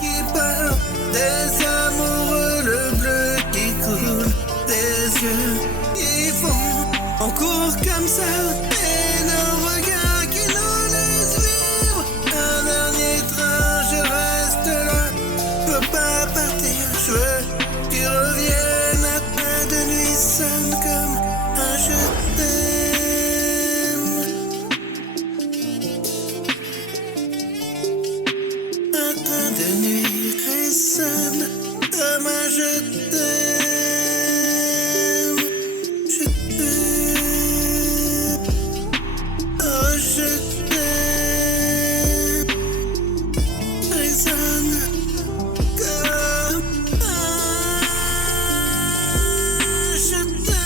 qui parle, des amoureux, le bleu qui coule, des yeux qui font. On court comme ça, et nos regards qui nous laissent vivre. Un dernier train, je reste là, je peux pas partir, je veux qu'ils reviennent. À fin de nuit sonne comme un je t'aime. Un train de nuit résonne comme un je t'aime. Je t'aime. Oh, je t'aime. Résonne comme un je t'aime.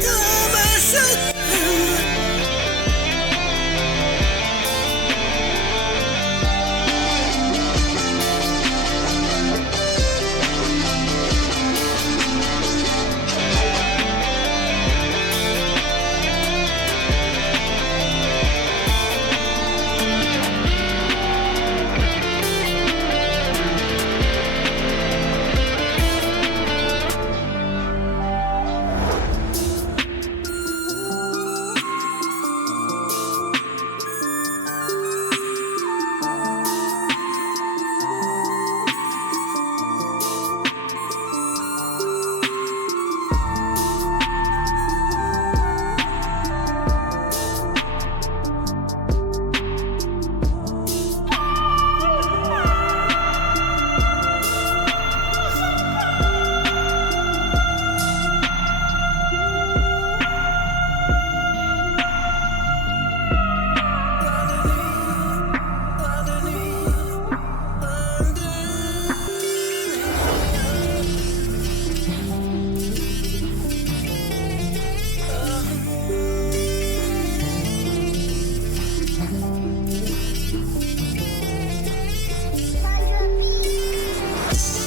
Comme un je t'aime.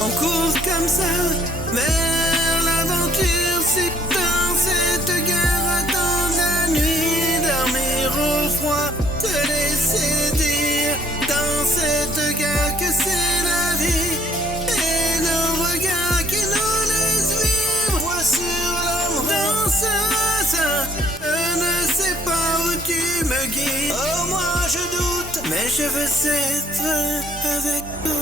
On court comme ça vers l'aventure, c'est dans cette gare, attendre la nuit, dormir au froid, te laisser dire dans cette gare que c'est la vie, et nos regards qui nous laissent vivre. Moi sur l'amour dans ce hasard, je ne sais pas où tu me guides. Oh, moi je doute, mais je veux être avec toi.